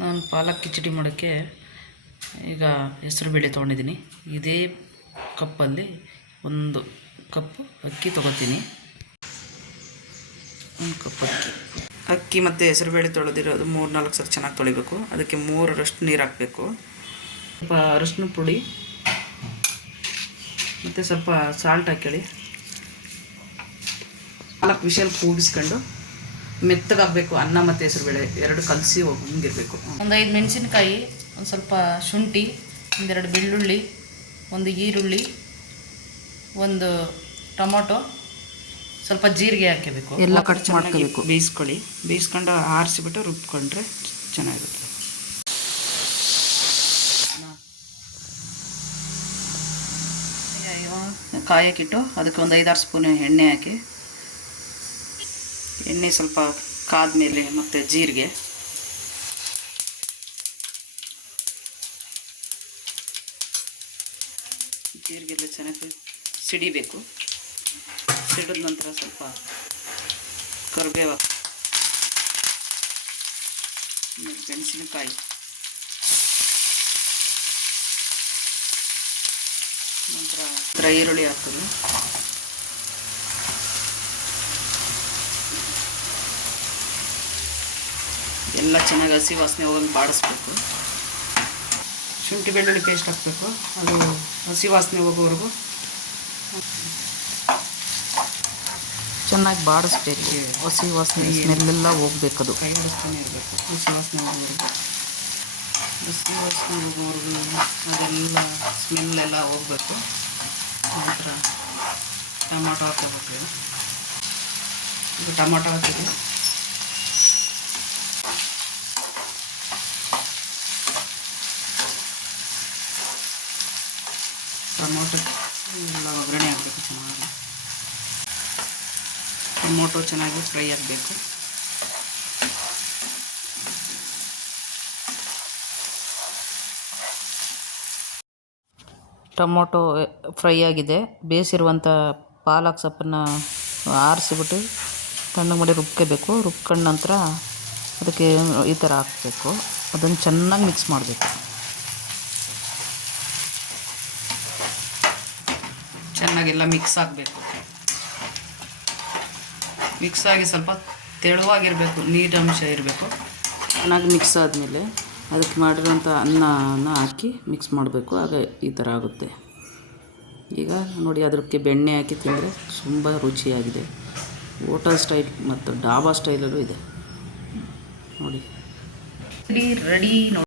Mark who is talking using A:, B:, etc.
A: ನಾನು ಪಾಲಕ್ ಕಿಚಡಿ ಮಾಡೋಕ್ಕೆ ಈಗ ಹೆಸರು ಬೇಳೆ ತೊಗೊಂಡಿದ್ದೀನಿ. ಇದೇ ಕಪ್ಪಲ್ಲಿ ಒಂದು ಕಪ್ ಅಕ್ಕಿ ತೊಗೋತೀನಿ. ಒಂದು ಕಪ್ ಅಕ್ಕಿ. ಅಕ್ಕಿ ಮತ್ತು ಹೆಸರುಬೇಳೆ ತೊಳೆದಿರೋದು ಮೂರು ನಾಲ್ಕು ಸರ್ ಚೆನ್ನಾಗಿ ತೊಳಿಬೇಕು. ಅದಕ್ಕೆ ಮೂರರಷ್ಟು ನೀರು ಹಾಕಬೇಕು. ಸ್ವಲ್ಪ ಅರಶಿನ ಪುಡಿ, ಮತ್ತು ಸ್ವಲ್ಪ ಸಾಲ್ಟ್ ಹಾಕೊಳ್ಳಿ ನಾಲ್ಕು ವಿಷಲ್ ಕೂಗಿಸ್ಕೊಂಡು ಮೆತ್ತಗಾಗಬೇಕು ಅನ್ನ ಮತ್ತು ಹೆಸರುಬೇಳೆ ಎರಡು ಕಲಸಿ ಹಿಂಗಿರಬೇಕು. ಒಂದು ಐದು ಮೆಣಸಿನ್ಕಾಯಿ ಒಂದು ಸ್ವಲ್ಪ ಶುಂಠಿ ಒಂದೆರಡು ಬೆಳ್ಳುಳ್ಳಿ ಒಂದು ಈರುಳ್ಳಿ ಒಂದು ಟೊಮೊಟೊ ಸ್ವಲ್ಪ ಜೀರಿಗೆ ಹಾಕಬೇಕು
B: ಎಲ್ಲ ಕಟ್ ಮಾಡ್ಕೋಬೇಕು.
A: ಬೇಯಿಸ್ಕೊಳ್ಳಿ. ಬೇಯಿಸ್ಕೊಂಡು ಆರಿಸಿಬಿಟ್ಟು ರುಬ್ಕೊಂಡ್ರೆ ಚೆನ್ನಾಗಿರುತ್ತೆ. ಕಾಯಕ್ಕಿಟ್ಟು ಅದಕ್ಕೆ ಒಂದು ಐದಾರು ಸ್ಪೂನ್ ಎಣ್ಣೆ ಹಾಕಿ ಎಣ್ಣೆ ಸ್ವಲ್ಪ ಕಾದ್ಮೇಲೆ ಮತ್ತು ಜೀರಿಗೆ. ಜೀರಿಗೆ ಎಲ್ಲ ಚೆನ್ನಾಗಿ ಸಿಡಿಬೇಕು. ಸಿಡಿದ ನಂತರ ಸ್ವಲ್ಪ ಕರಿಬೇವು. ಮೆಣಸಿನಕಾಯಿ. ನಂತರ ನಂತರ ಈರುಳ್ಳಿ ಹಾಕೋದು ಎಲ್ಲ ಚೆನ್ನಾಗಿ ಹಸಿ ವಾಸನೆ ಹೋಗಂಗೆ ಬಾಡಿಸ್ಬೇಕು. ಶುಂಠಿ ಬೆಳ್ಳುಳ್ಳಿ ಪೇಸ್ಟ್ ಹಾಕಬೇಕು. ಅದು ಹಸಿ ವಾಸನೆ ಹೋಗೋವರೆಗೂ.
B: ಚೆನ್ನಾಗಿ ಬಾಡಿಸ್ಬೇಕು. ಹಸಿ ವಾಸನೆ ಸ್ಮೆಲ್ಲೆಲ್ಲ ಅದು.
A: ಕೈ ಆಡಿಸ್ತಾನೆ ಇರಬೇಕು. ಹಸಿ ವಾಸನೆ ಹೋಗೋವರೆಗೂ. ಹಸಿ ವಾಸನೆ ಹೋಗೋವರೆಗೂ ಅದೆಲ್ಲ ಸ್ಮೆಲ್ಲೆಲ್ಲ ಹೋಗ್ಬೇಕು. ನಂತರ ಟೊಮಾಟೊ ಹಾಕೋಬೇಕು ಈಗ ಟೊಮಾಟೊ ಹಾಕಿದ್ವಿ. ಟೊಮೊಟೊ ಎಲ್ಲ ಒಗ್ಗರಣೆ ಆಗಬೇಕು ಚೆನ್ನಾಗಿ. ಟೊಮೊಟೊ ಚೆನ್ನಾಗಿ ಫ್ರೈ ಆಗಬೇಕು.
B: ಟೊಮೊಟೊ ಫ್ರೈ ಆಗಿದೆ. ಬೇಯಿಸಿರುವಂಥ ಪಾಲಕ್ ಸೊಪ್ಪನ್ನು ಆರಿಸಿಬಿಟ್ಟು ತಣ್ಣಗೆ ಮಾಡಿ ರುಬ್ಕೋಬೇಕು. ರುಬ್ಕೊಂಡ ನಂತರ ಅದಕ್ಕೆ ಈ ಥರ ಹಾಕಬೇಕು. ಅದನ್ನು ಚೆನ್ನಾಗಿ ಮಿಕ್ಸ್ ಮಾಡಬೇಕು.
A: ಚೆನ್ನಾಗೆಲ್ಲ ಮಿಕ್ಸ್ ಆಗಬೇಕು. ಮಿಕ್ಸ್ ಆಗಿ ಸ್ವಲ್ಪ ತೆಳುವಾಗಿರಬೇಕು ನೀರಂಶ ಇರಬೇಕು.
B: ಚೆನ್ನಾಗಿ ಮಿಕ್ಸ್ ಆದಮೇಲೆ ಅದಕ್ಕೆ ಮಾಡಿರೋಂಥ ಅನ್ನನ ಹಾಕಿ ಮಿಕ್ಸ್ ಮಾಡಬೇಕು ಆಗ ಈ ಥರ ಆಗುತ್ತೆ. ಈಗ ನೋಡಿ ಅದಕ್ಕೆ ಬೆಣ್ಣೆ ಹಾಕಿ ತಿಂದರೆ ತುಂಬ ರುಚಿಯಾಗಿದೆ. ಹೋಟಲ್ ಸ್ಟೈಲ್ ಮತ್ತು ಡಾಬಾ ಸ್ಟೈಲಲ್ಲೂ ಇದೆ. ನೋಡಿ.
A: Ready ready